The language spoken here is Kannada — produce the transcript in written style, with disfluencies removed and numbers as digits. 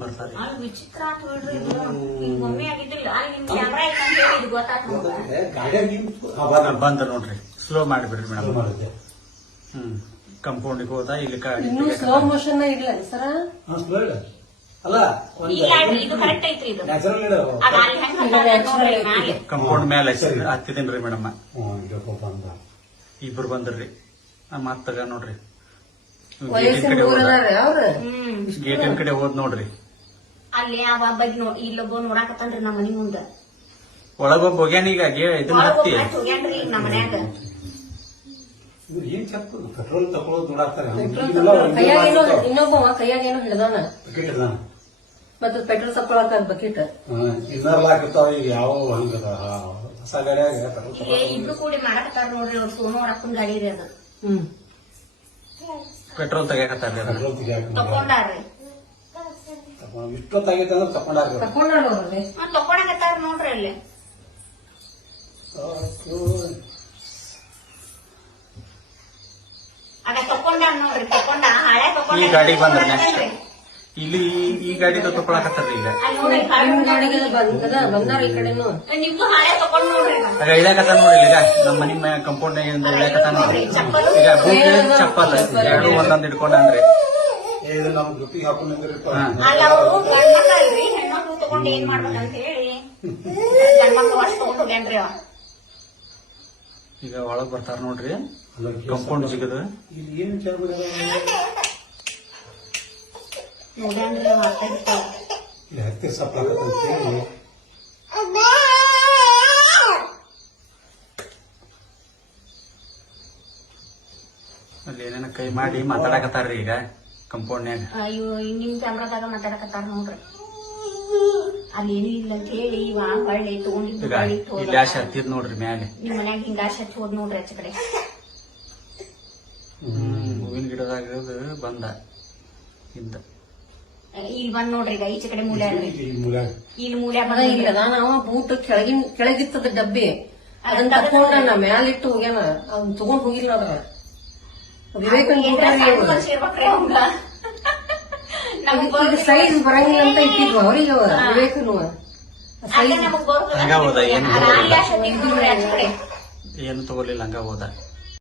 ಬರ್ತಾರೆ. ವಿಚಿತ್ರ ಆತ್ ಬಿಡ್ರಿ ಇದು. ನಿಮ್ ಮಮ್ಮಿ ಆಗಿದ್ದಿಲ್ಲ ಅಲ್ಲಿ ನಿಮ್ ಕ್ಯಾಮ್ರಾ ಐತೆ ಅಂತ ಹೇಳಿ ಇದು ಗೊತ್ತಾತ್ ಬಂದ ನೋಡ್ರಿ. Slow ಮಾಡಿಬಿಡ್ರಿ madam. ಕಂಪೌಂಡಿಗೆ ಹೋದ ಇಲ್ಲಿ ಇನ್ನು ಸ್ಲೋ ಮೋಷನ್ ಇಲ್ಲ ಸರ. ಅಲ್ಲ ಇದು ಕರೆಕ್ಟ್ ಐತ್ರಿ ಇದು ಕಂಪೌಂಡ್ ಮೇಲೆ ಹತ್ತಿದೇನ್ರಿ ಮೇಡಮ್. ಇಬ್ರು ಬಂದ್ರಿ. ಮತ್ತಗ ನೋಡ್ರಿ ಗೇಟಿನ ಕಡೆ ಹೋದ್ ನೋಡ್ರಿ. ಅಲ್ಲಿ ಅವ ಬಗ್ಗೆ ಇಲ್ಲೊಬ್ಬ ನೋಡಾಕತ್ತಾನ್ರಿ ನಮ್ಮ ಮನಿ ಮುಂದ. ಒಳಗೊಬ್ಬ ಹೋಗ್ಯಾನ ಈಗ ಇದನ್ನ ಹತ್ತಿ ಹೋಗ್ಯಾನ್ರಿ ನಮ್ಮ ಮನ್ಯಾಗ. ಏನ್ ಚಪ್ಪ ಪೆಟ್ರೋಲ್ ತಗೊಳ್ಳೋದು ನೋಡಾಕ್ತಾರೆ. ಇನ್ನೊಬ್ಬ ಕೈಯಾಗ ಏನೋ ಹಿಡ್ದಾನ ಮತ್ತ ಪೆಟ್ರೋಲ್ ತಕೊಳಕ ಬಕೆಟ್ ಇನ್ನರ್ ಲಾಕಿರ್ತಾವ. ಈಗ ಯಾವ ಹಂಗ ಹೊಸ ಗಾಡಿಯಾಗ ಇಬ್ರು ಕೂಡಿ ಮಾಡಾಕತ್ತಾರ ನೋಡ್ರಿ. ಅವ್ರು ಸೋನು ಅಪ್ಪನ ಗಾಡಿ ರೀ ಅದು. ಪೆಟ್ರೋಲ್ ತೆಗಿಯಾಕತ್ತಾರ್ರಿ. ಪೆಟ್ರೋಲ್ ತಕೊಂಡಾರ್ರಿ. ಇಷ್ಟೊತ್ತಾಗೈತೆ ಅಂದ್ರೆ ತಕೊಂಡಾರ್ರಿ. ತಕೊಂಡಾಗತ್ತಾರ ನೋಡ್ರಿ ಅಲ್ಲಿ. ಆಗ ತಕೊಂಡ ನೋಡ್ರಿ. ತಕೊಂಡ ಹಳೆ ತಕೊಂಡ ಈ ಗಾಡಿ ಬಂದ್ರಿ ನೆಕ್ಸ್ಟ್. ಇಲ್ಲಿ ಈ ಗಾಡಿ ತಗೊಳಕತ್ತಾರ್ರಿ ಈಗ. ಬಂದಾರ ಈ ಕಡೆನು. ನಿಮ್ದು ಹಳೆ ತಕೊಂಡ್ ನೋಡ್ರಿ. ಆಗ ಇಳ್ಯಾಕತ್ತಾರ ನೋಡ್ರಿ. ಈಗ ನಮ್ಮ ಮನಿ ಕಂಪೌಂಡ್ ಇಳ್ಯಾಕತ್ತಾರ ನೋಡ್ರಿ. ಈಗ ಬೂಟ್ ಚಪ್ಪಲ್ ಎರಡು ಒಂದೊಂದ್ ಹಿಡ್ಕೊಂಡ್ರಿ. ಇದು ನಮ್ ಗ್ರೂಪಿಗೆ ಹಾಕೊಂಡಿದ್ರಿ. ಅಲ್ಲ ಅವರು ಗಂಡ್ಮಕ್ಳ ಅಲ್ರಿ. ಹೆಣ್ಮಕ್ಳು ತಗೊಂಡ್ ಏನ್ ಮಾಡ್ಬೇಕಂತ ಹೇಳಿ ಗಂಡ್ಮಕ್ಳು ಅಷ್ಟು ತಗೊಂಡ್ ಹೋಗ್ಯಾನ್ರಿ ಅವ. ಈಗ ಒಳಗ್ ಬರ್ತಾರ ನೋಡ್ರಿ. ಕಂಪೌಂಡ್ ಸಿಗದ ಇಲ್ಲಿ ಏನ್ ವಿಚಾರ ನೋಡ್ಯಾನ್ರಿ ಮಾತಾಡ್ತಾವ. ಇಲ್ಲಿ ಹತ್ತಿರ ಸಪ್ಲಾಕತ್ತಂತ ಹೇಳಿ ಅಲ್ಲಿ ಏನೇನ ಕೈ ಮಾಡಿ ಮಾತಾಡಕತ್ತಾರ್ರಿ ಈಗ ಕಂಪೌಂಡ್ನ್ಯಾಗ. ಅಯ್ಯೋ ನಿಮ್ ಕ್ಯಾಮ್ರಾದಾಗ ಮಾತಾಡಕತ್ತಾರ ನೋಡ್ರಿ. ಅಲ್ಲಿ ಏನೂ ಇಲ್ಲ ಅಂತ ಹೇಳಿ ಇವ ಹೊಳ್ಳಿ ತಗೊಂಡಿದ್ದು ಇಲ್ಲಿ ಆಶೆ ಹತ್ತಿದ್ ನೋಡ್ರಿ ಮ್ಯಾಲೆ. ನಿಮ್ ಮನ್ಯಾಗ ಹಿಂಗ ಆಶೆ ಹಚ್ಚಿ ಹೋದ್ ನೋಡ್ರಿ ಆಚೆ ಕಡೆ. ಹೂವಿನ ಗಿಡದಾಗ ಬಂದ ಹಿಂದ. ಇಲ್ಲಿ ಬಂದ್ ನೋಡ್ರಿ. ಈಗ ಈಚೆ ಕಡೆ ಮೂಲೆ ಅಲ್ರಿ. ಇಲ್ಲಿ ಮೂಲೆ ಇಲ್ಲ ನಾವು ಬೂಟ್ ಕೆಳಗಿತ್ತದ ಡಬ್ಬಿ ಅದನ್ನ ತಕೊಂಡ ಮ್ಯಾಲಿಟ್ಟು ಹೋಗ್ಯಾನ. ಅದನ್ನ ತಗೊಂಡ್ ಹೋಗಿಲ್ಲ ಅದ್ರ ಸೈಜ್ ಬರಂಗಿಲ್ಲ ಅಂತ ಇಟ್ಟಿದ್ವು ಅವ್ರಿಗೆ. ವಿವೇಕನು ಏನು ತಗೋಲಿಲ್ಲ ಹಂಗ ಹೋದ.